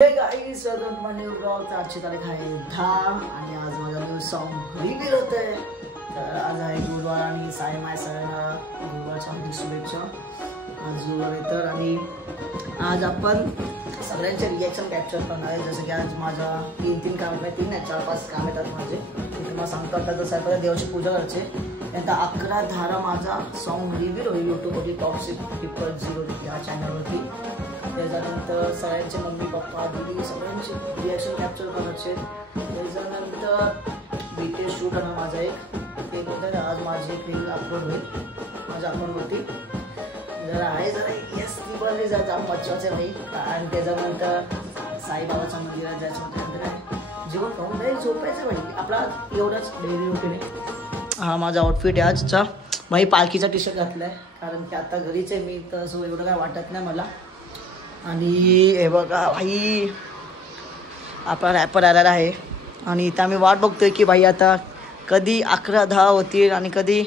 Hey guys new blog आजची तारीख आहे 10 आणि आज माझा न्यू सॉन्ग रिलीज होतंय। तर आज आहे गुरुवार आणि साई माय सगळ्यांना गुरुवारच्या हार्दिक शुभेच्छा। आज गुरुवार आहे तर आणि आज आपण सगळ्यांचे रिॲक्शन कॅप्चर करणार आहे। जसं की आज माझा तीन काम आहेत, 3 नाही 4-5 काम येतात माझे। तुम्हाला सांगतो आता जसं आपल्याला देवाची पूजा करायची नंतर 11-10 माझा सॉन्ग रिव्हील होईल यूट्यूबवरती टॉक्सिक 000 या चॅनलवरती। त्याच्यानंतर सगळ्यांचे मम्मी पप्पा दीदी सगळ्यांचे रिॲक्शन कॅप्चर करायचे। त्याच्यानंतर BTS शूट होणार माझा एक नंतर आज माझी एक रील अपलोड होईल माझ्या अकाउंटवरती। जरा येस ती पण जाम मच्छाचे भाई। आणि त्याच्यानंतर साईबाबाच्या मंदिरात जायचं म्हटल्यानंतर काय जेवण खाऊन नाही झोपायचं भाई आपला एवढंच डेली रुटीन आहे। हा माझा आउटफिट आहे आजचा भाई। पालखीचा टी शर्ट घातला आहे कारण की आता घरीच आहे मी तर असं एवढं काय वाटत नाही मला। आणि हे बघा भाई आपला रॅपर आलेला आहे आणि इथं आम्ही वाट बघतोय की भाई आता कधी 11-10 होतील आणि कधी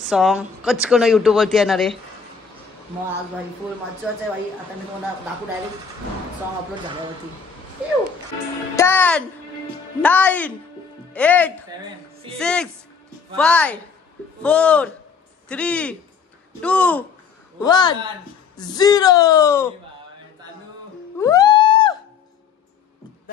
सॉन्ग कचकन यूट्यूबवरती येणार आहे। मग आज भाई फुल मज्जाच आहे भाई। आता मी तुम्हाला दाखवू डायरेक्ट सॉन्ग अपलोड झाल्यावरती। 10 9 8 6 5 4 3 2 1 0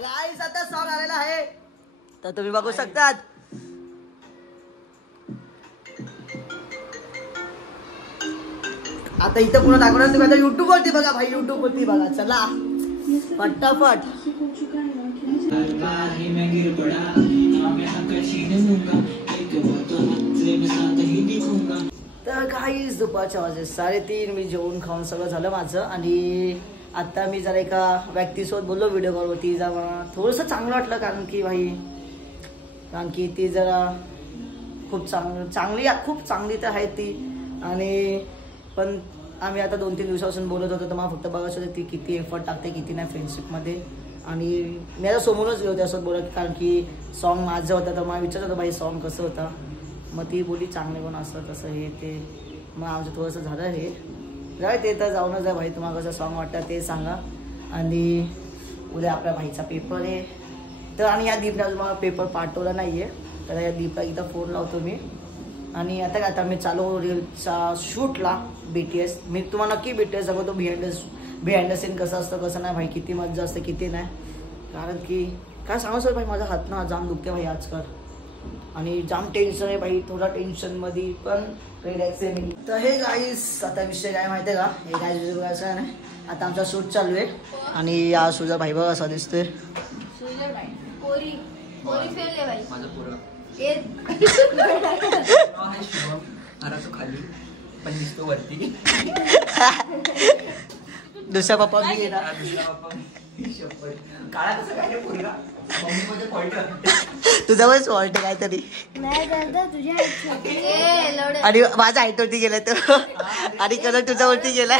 गाईस आता सॉन्ग आलेला आहे तर तुम्ही बघू शकतात। आता इथं पुन्हा दाखवणार तुम्ही आता युट्यूब वरती बघा भाई युट्यूब वरती बघा चला फटाफट। तर गाईस दुपारच्या वाजले 3:30 मी जेवण खाऊन सगळं झालं माझं आणि आता मी जरा एका व्यक्तीसोबत बोललो व्हिडिओ कॉलवरती। जरा थोडंसं चांगलं वाटलं कारण की ती जरा खूप चांगली तर आहे ती। आणि पण आम्ही आता 2-3 दिवसापासून बोलत होतो तर मला फक्त बघायचं होतं ती किती एफर्ट टाकते किती नाही फ्रेंडशिपमध्ये। आणि मी आता समोरच गेलो त्यासोबत बोलत कारण की सॉन्ग माझं होतं तर मला विचारत होतं भाई सॉन्ग कसं होतं। मग ती बोली चांगले पण असं तसं हे ते। मग आमचं थोडंसं झालं हे जाय ते तर जाऊनच आहे भाई। तुम्हाला कसं सॉन्ग वाटतं ते सांगा। आणि उद्या आपल्या भाईचा पेपर आहे तर आणि या दीपने अजून मला पेपर पाठवला नाही आहे तर या दीपला इथं फोन लावतो मी। आणि आता मी चालू रीलचा शूटला BTS मी तुम्हाला नक्की BTS दाखवतो बिहाइंड द सीन कसं असतं कसं नाही भाई किती मजा असते किती नाही। कारण की काय सांगू सर भाई माझा हात ना जाम दुखते भाई आजकाल आणि जाम टेन्शन आहे भाई। थोडा टेन्शनमध्ये पण रिलॅक्स आहे मी। तर हे गाईस आता विषय काय माहिती आहे का हे गाईस बघायचं नाही आता आमचा शूट चालू आहे आणि या सुजा भाई बघा असा दिसतोय दुसरा पप्पा मी येणार तुझ्यावरच फॉल्ट आहे काहीतरी आणि माझ्या हाईटवरती गेलाय तो आणि कलर तुझ्यावरती गेलाय।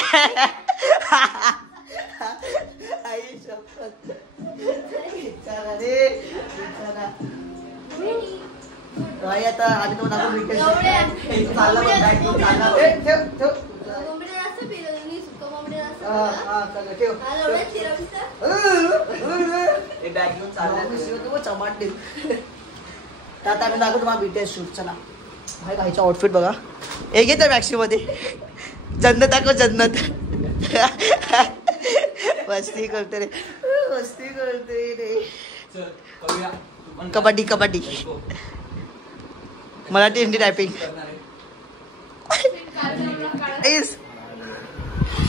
आता आम्ही दाखवतो मला BTS शूट चला भाई। भाईचा आउटफिट बघा एक येतं मॅक्सी मध्ये जन्नत दाखव जन्नत मस्ती करते रे कबड्डी मराठी हिंदी टायपिंग।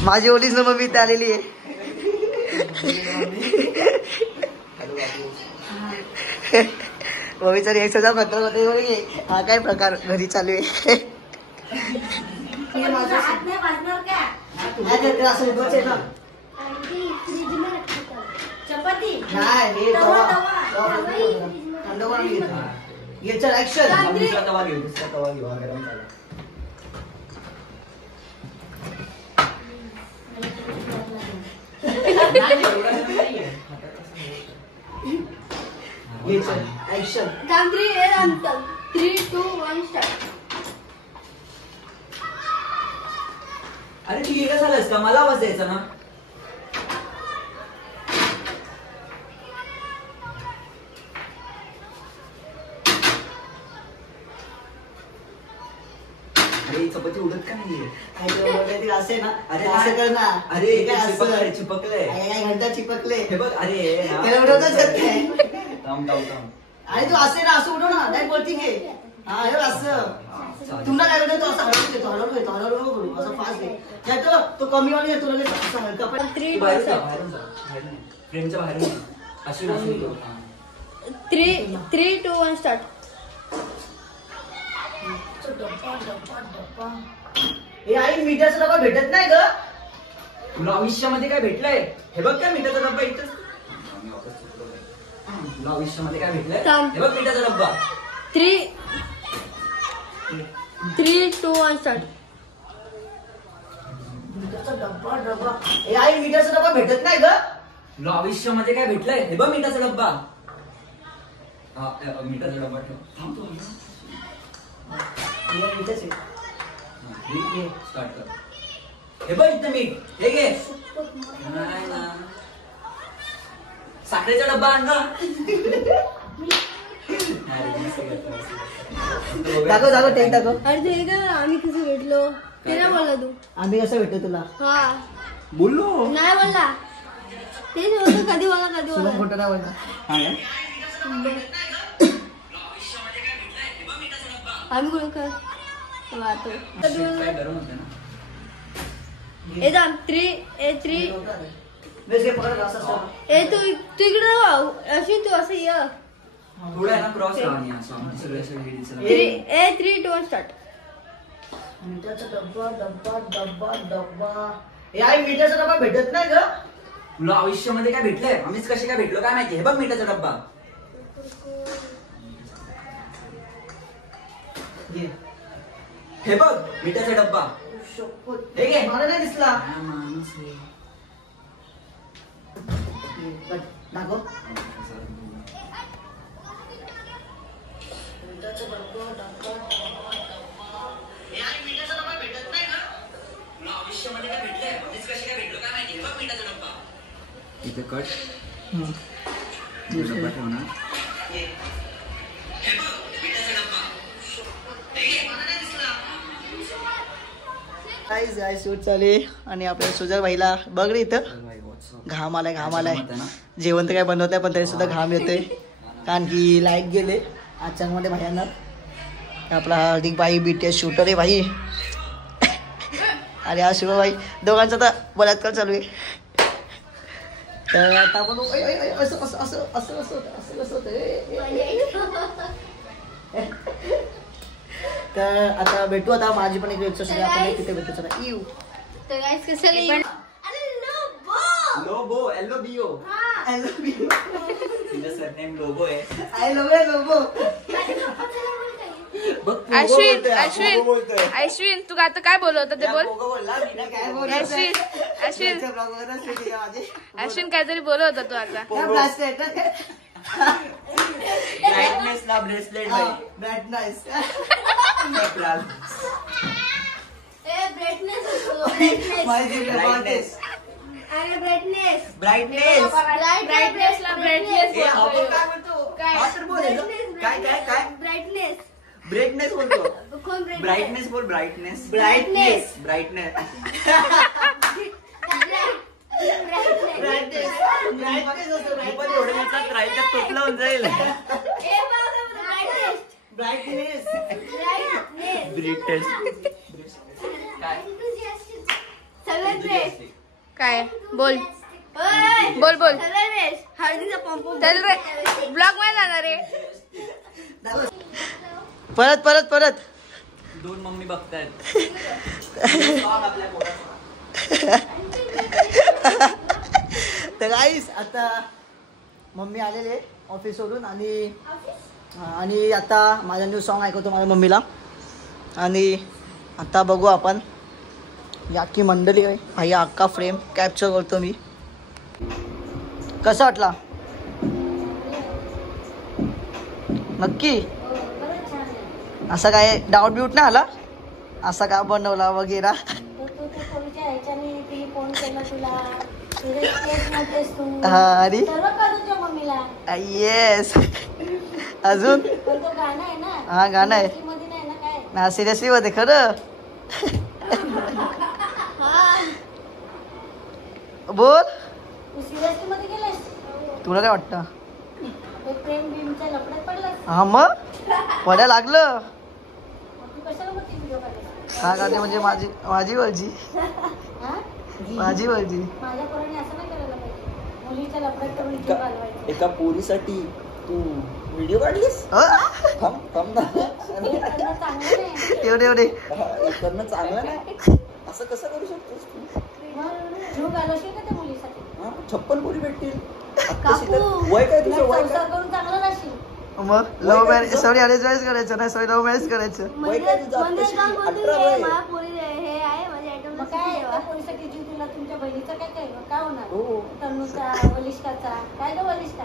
माझी ओरिजिनल मम्मी इथे आलेली आहे। मम्मीचा रिएक्शन हा काय प्रकार घरी चालू आहे। चल ऍक्शन दुसरा तवा घेऊ गरम झाला। Action 3, 2, 1 start. अरे ठीक आहे झालंस का मला आवाज द्यायचा ना चपाती उडत का नाहीये? ते असे ना, अरे असं कर ना. अरे काय असं चिपकले काय घंटा चिपकले. हे बघ. अरे त्याला उडवतच येत नाही. थांब. आणि तू असे ना, असं उडव ना, डायरेक्ट वरती घे. हा हे असं. तुला काय करतो, तो असं हळूच घेतो, हळूच करू, असं फास्ट घे. नाही तो कमी वाली येतो लगेच असं हलका पण. बाहेरून जा. फ्रेमच्या बाहेरून अशी 3, 2, 1 स्टार्ट. हे आई मीठ्याचा डबा भेटत नाही ग. तुला आयुष्यामध्ये काय भेटलंय? हे बघ काय मीठाचा डब्बा इथं. तुला आयुष्यामध्ये काय भेटलंय? हे बघ मीठाचा डब्बा. 3, 2, 1 स्टार्ट. मीठ्याचा डब्बा. हे आई मीठ्याचा डबा भेटत नाही ग. तुला आयुष्यामध्ये काय भेटलंय? हे बघ मीठाचा डब्बा. मीठाचा डब्बा ठेव. थांब तू. स्टार्ट कर. हे बघ इथं मीठ. हे घे. नाही ना. साखरेचा डब्बा आण ना. दाखव टेक दाखव. अरे ते का आम्ही कसं भेटलो ते नाही बोलला तू. आम्ही कसं भेटतो तुला? हा बोललो नाही बोलला. तेच बोलतो कधी बोला तुला खोटं नाही बोलणार. आम्ही कोण कर वाहतो. काय गरम होतं ना. ए 3 वैसे पकड असं असं. ए तू इकडं अशी तू असं ये. थोडं आहे ना क्रॉस राहणी असं सगळं सगळं. 3, 2, 1 स्टार्ट. मीठ्याचा डब्बा. हे आई मीठ्याचा डब्बा भेटत नाही ग. तुला आयुष्यामध्ये काय भेटलंय? आम्हीच कसे काय भेटलो काय माहिती. हे बघ मीठाचा डब्बा. हे बघ मीठाचा डब्बा. हे घे. मला नाही दिसला. माणूस आहे. दाखव. इथे कट. डब्बा ठेव ना. गाईस शूट चालू आहे आणि आपल्या सुजल भाईला बघ रे इथं घाम आलाय. जेवण तर काय बनवत नाही पण तरी सुद्धा घाम येतोय कारण की लाईट गेले अचानक मध्ये भयानक. आपला हार्दिक भाई BTS शूटर आहे भाई. आणि हा शिव भाई दोघांचा तर बलात्कार चालू आहे. तर आता आपण असं तर आता भेटू. आता माझी पण एक वेबसाईट आपण तिथे भेटू. चला यू. तर गाइस कसं लोबो. LOBO. तिचं सरनेम लोबो आहे. आय लोबो. अश्विन तू आता काय बोलत होता ते बोल. अश्विन काहीतरी बोलत होता तू आता. ब्राईटनेस ला ब्रेसलेट भाई. ब्राईटनेस. ब्राईटनेस बोलतो. ब्राईटनेस बोल. ब्राईटनेस. तोटला होऊन जाईल. काय बोल हळदीचा पंप चल रे ब्लॉग मध्ये जाणार रे. परत दोन मम्मी बघतायत. तर गाईस आता मम्मी आलेले ऑफिस सोडून आणि आता माझा न्यू सॉन्ग ऐकवतो माझ्या मम्मीला. आणि आता बघू आपण या की मंडळी आहे भाई अख्खा फ्रेम कॅप्चर करतो मी. कसा वाटला नक्की? असा काय डाऊट बिऊट नाही आला? असा का बनवला वगैरे? हा आणि येस अजून हा गाणं आहे ना सिरियसली मध्ये खरं बोल सिरियसली मध्ये गेलेस तुला काय वाटतं? प्रेम बिमच्या लफड्यात पडलास हा मग पडायला लागलं. तू कशाला मग ती व्हिडिओ काढतेस? हा का ते म्हणजे माझी वरची हा? माझी वरची. माझ्या पोराने असं नाही करायला पाहिजे. मुलीच्या लफड्यात करून इथे घालवायचं. एका पोरीसाठी तू व्हिडिओ काढलीस? थांब ना. हे करणं चांगलं नाही. एवढे हे करणं चांगलं नाही. असं कसं करू शकतोस तू? मग जीव घालवशील का त्या मुलीसाठी? 56 पोरी भेटतील. काकू, वय काय तुझं? वय संसार काय? करून चांगलं राहशील. मग love marriage sorry arrange marriage करायचं नाही. सॉरी लव्ह मॅरेज करायचं. वय काय तुझं? आत्ताशी 18 वय. मग काय त्या पोरीसाठी जीव दिला तुमच्या बहिणीचा काय काय काय होणार? हो. तनुचा वलिष्ठाचा काय ग वलिष्ठा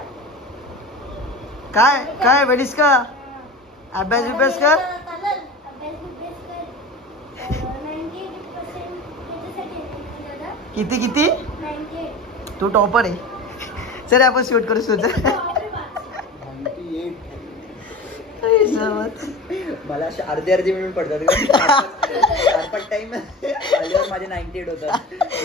काय काय वेडीस का अभ्यास बिभ्यास कर. चालेल. किती तू टॉपर आहे. चल आपण शूट करू सुद्धा. 98. मला असे अर्धे मिळून पडतात. 4-5 टाइम आल्यावर माझे 98 होतात.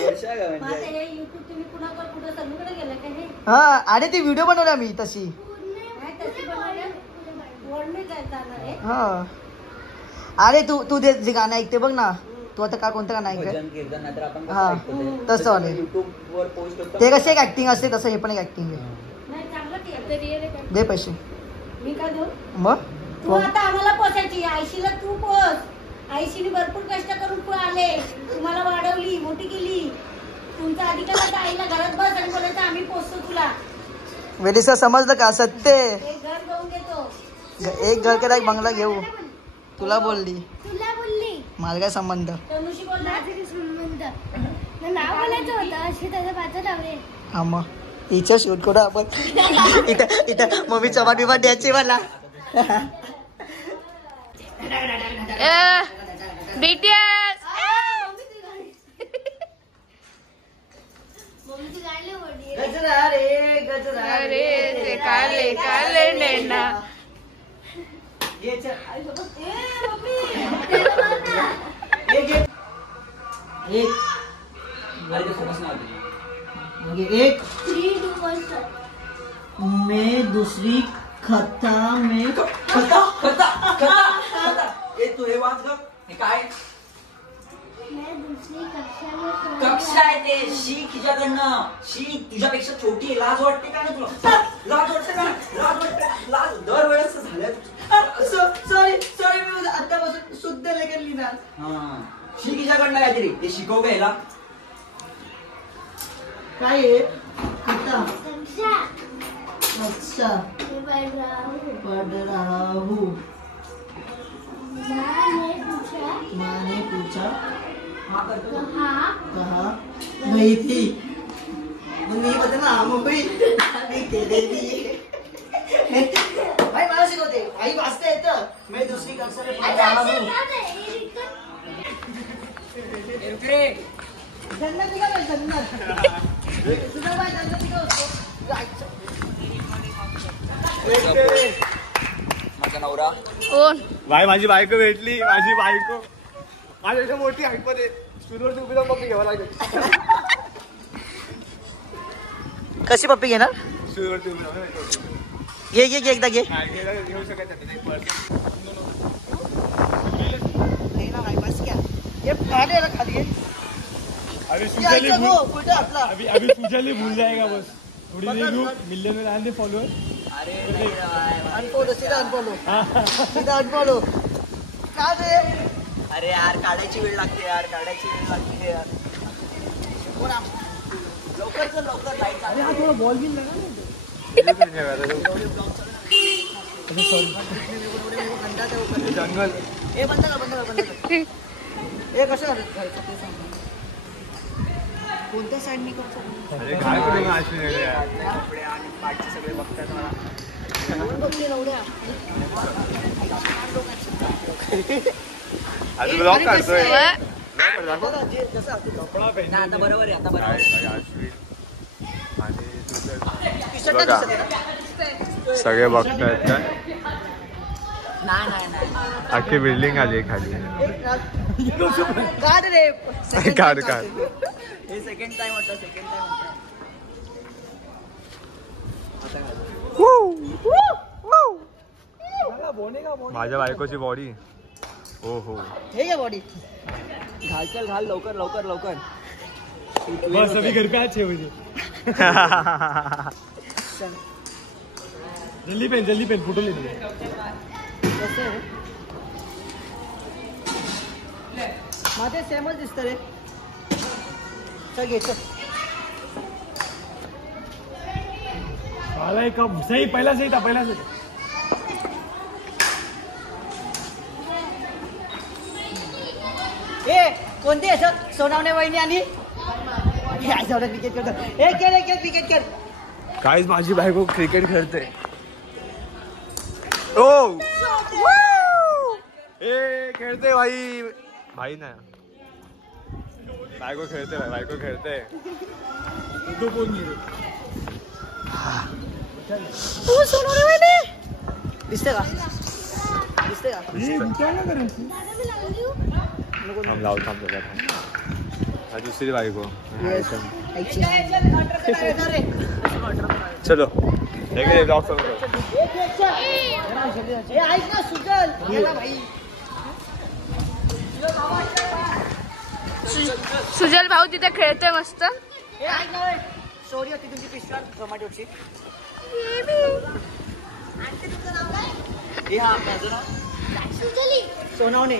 वर्ष का म्हणजे युट्यूब तुम्ही कुठं सगळीकडे गेलं का हे? हा अरे ती व्हिडिओ बनवल्या मी तशी. नाही तशी बनवल्या वर नाही जाणार आहे. हा अरे तू जे गाणं ऐकते बघ ना. तू आता का कोणतं गाणं ऐकते? भजन कीर्तन नाहीतर आपण कसं हा, ऐकतो ते. तसं वाले. YouTube वर पोस्ट करतो. ते कसं एक ऍक्टिंग असते तसं हे पण एक ऍक्टिंग आहे. नाही चांगलं केलं. दे पैसे. मी काय देऊ? मग तू आता आम्हाला पोचायची. आयशीला तू पोच. आयशीने भरपूर कष्ट करून तू आले. तुम्हाला वाढवली मोठी केली. तुमचा अधिकार आता आईला घरात बस आणि बोलायचं आम्ही पोचतो तुला. वेडीसला समजलं का सत्य? एक घर घेऊन देतो. एक घर केला एक बंगला घेऊ. तुला बोलली तुला बोलली मला काय संबंध. तनुशी बोलला संबंध नाव बोलायचं होतं अशी त्याचं पाच लावले. हा मग हिचं शूट करू आपण. इथं मम्मी चपाट बिपाट द्यायची मला. BTS गजरा रे गजरा अरे ते काले काले नैना. एक मैं दूसरी खता में तू हे वाच ग. हे काय दुसरी कक्षा में कक्षा आहे ते? शिक हिच्याकडनं. शिक. तुझ्यापेक्षा छोटी आहे. लाज वाटते का ना तुला? लाज वाटते का? लाज दरवेळेस झालं. सॉरी मी आतापासून शुद्ध लेखन लिहिणार. शिक हिच्याकडनं काहीतरी. ते शिकव का याला? काय आहे खता कक्षा अच्छा पढ़ रहा हूँ. मैंने पूछा कहा गई थी. नहीं बता मुंबई तेरे लिए. भाई मला शिकवते. आई वाचता येतं. मैं दुसरी कक्षा में पढ़ रहा हूँ. जन्नत निघाल जन्नत. तुझा बाय जन्नत निघाल. माझा नवरा कोण? भाई माझी बायको भेटली. माझी बायको माझ्यापेक्षा मोठी ऐकपत आहे. स्टुडिओवरती उभी राहून पप्पी घ्यावं लागेल. कशी पप्पी घेणार? स्टुडिओवरती उभी राहून घे एकदा घे. घेऊ शकत नाही. खाली अभी तुझे लिए भूल जाएगा बस. थोड़ी देर मिलियन में आने फॉलोअर. अनफॉलो का रे? अरे यार काढायची वेळ लागते यार. लवकर लाईट. बॉल बिल जंगल हे बंद कर. हे कसं कोणत्या साईडनी करतो? अरे काय करू ना अश्विन यार. कपडे आणि पाठचे सगळे बघतात मला. आज ब्लॉग काढतोय. आता बरोबर आहे. आता बरोबर आहे. अश्विन आणि बघा सगळे बघतायत काय. नाही अख्खी बिल्डिंग आली खाली. काढ रे काढ काढ. हे सेकंड टाइम होतं सेकंड टाइम माझ्या बायकोची बॉडी. हो हो हे घे बॉडी. घाल चल घाल लवकर लवकर लवकर. बस अभी घर पे आज 6 बजे. जल्दी पेन फोटो ले लीजिए. माझे सेमच दिसत रे. चल घे चल. का सही पहिला सही था पहिला सही. ए कोणते असं सोनावणे वहिनी आणि क्रिकेट खेळतो. हे खेळ क्रिकेट खेळ. काहीच माझी बायको क्रिकेट खेळते. ओ ए खेळते भाई. भाई ना बायको खेळते भाई. बायको खेळते. दिसते का दिसते का. थांब लावतो थांब. दुसरी बायको. चलो ब्लॉग चालू करू. ऐक ना सुजल. सुजल भाऊ तिथे खेळतोय मस्त. स्टोरी होती तुमची पिशव्या टोमॅटोची. सोनावणे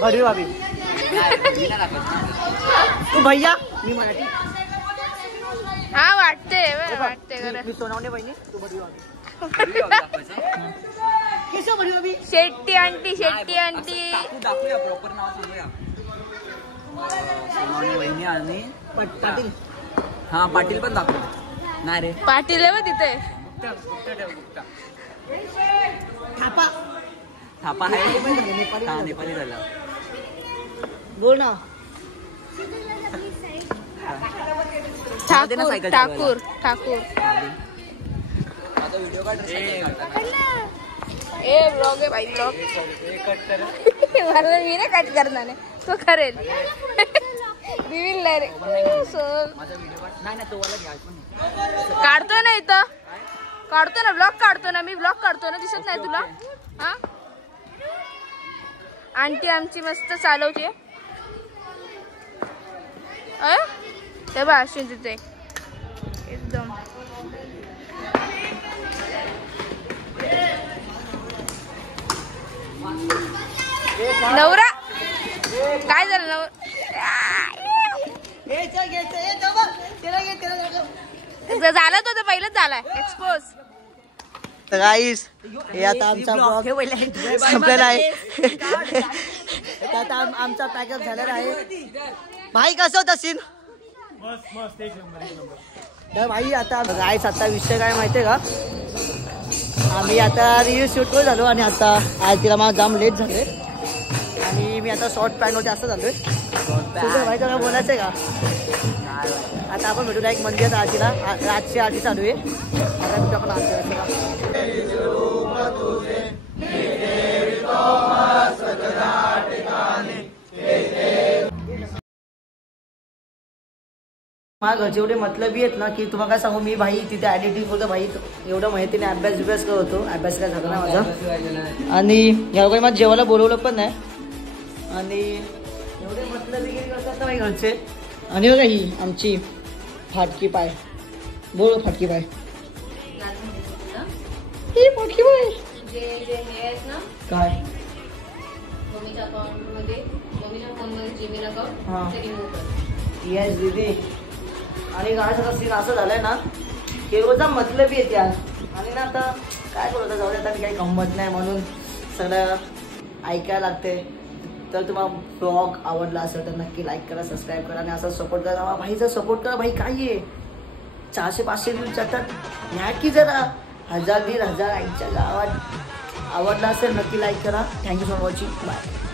भरवी भाभी. तू भैया मी मराठी. हा वाटते खरं. मी सोनावणे बहिणी तू भरवी भाभी. किसो भरवी भाभी. शेट्टी आंटी दाखवूया प्रॉपर नाव सांगूया. सोनावणे वहिनी आणि पाटील. हा पाटील पण दाखव. नाही रे पाटील आहे तिथे. थापा थापा आहे. नेपाळी झाला. बोल ना. ठाकूर. आता व्हिडिओ काढ. ए ब्लॉग आहे भाई ब्लॉग. मला मी नाही कट करणार आहे. तो करेल. रे नाही तो वाला घ्या. काढतोय ना इथं. काढतो ना ब्लॉग काढतो ना. मी ब्लॉग काढतो ना. दिसत नाही तुला. हा आंटी आमची मस्त चालवते. ते बा अश्विन तिथे एकदम. नवरा काय झालं झालं तो पहिलंच झालाय एक्सपोज. तर गाईस हे आता आमचा ब्लॉग संपलेला आहे. आता आमचा पॅकअप झालेला आहे. भाई कसं होता सीन. तर भाई आता गाईस आता विषय काय माहितीये का. आम्ही आता रिव्ह्यू शूट करून झालो आणि आता आज तिला मला जाम लेट झाले आणि मी आता शॉर्ट पॅन्टवर जास्त झालोय. भाई तुला बोलायचंय का. आता आपण भेटूया एक मंदिरात आरतीला. रातची आरती चालू आहे. आता भेटू आपण आरतीला. माझ्या घरचे एवढे मतलबी आहेत ना की तुम्हाला काय सांगू. मी भाई तिथे ऍडिटिंग करतो भाई. एवढं माहितीने अभ्यास करतो. अभ्यास काय झाला ना माझा. आणि या लोकांनी मला जेवायला बोलवलं पण नाही. आणि एवढे मतलबीगिरी करतात ना माझ्या घरचे. आणि बघा ही आमची फाटकी पाय. बोल फाटकी पाय. ही फाटकी पाय काय. येस दीदी. आणि गाण्याचा सीन असं झालंय ना की रोजा मतलबी येते आज. आणि ना आता काय करू. जाऊ दे आता काही गंमत नाही म्हणून सगळं ऐकायला लागते. तर तुम्हाला ब्लॉग आवडला असेल तर नक्की लाईक करा सबस्क्राईब करा आणि असं सपोर्ट करा. भाईचा सपोर्ट करा. भाई काय आहे 400-500 व्ह्यूज जातात. ह्या की जरा 1000-1500 आईच्या गावात आवडला असेल नक्की लाईक करा. Thank you for watching. बाय.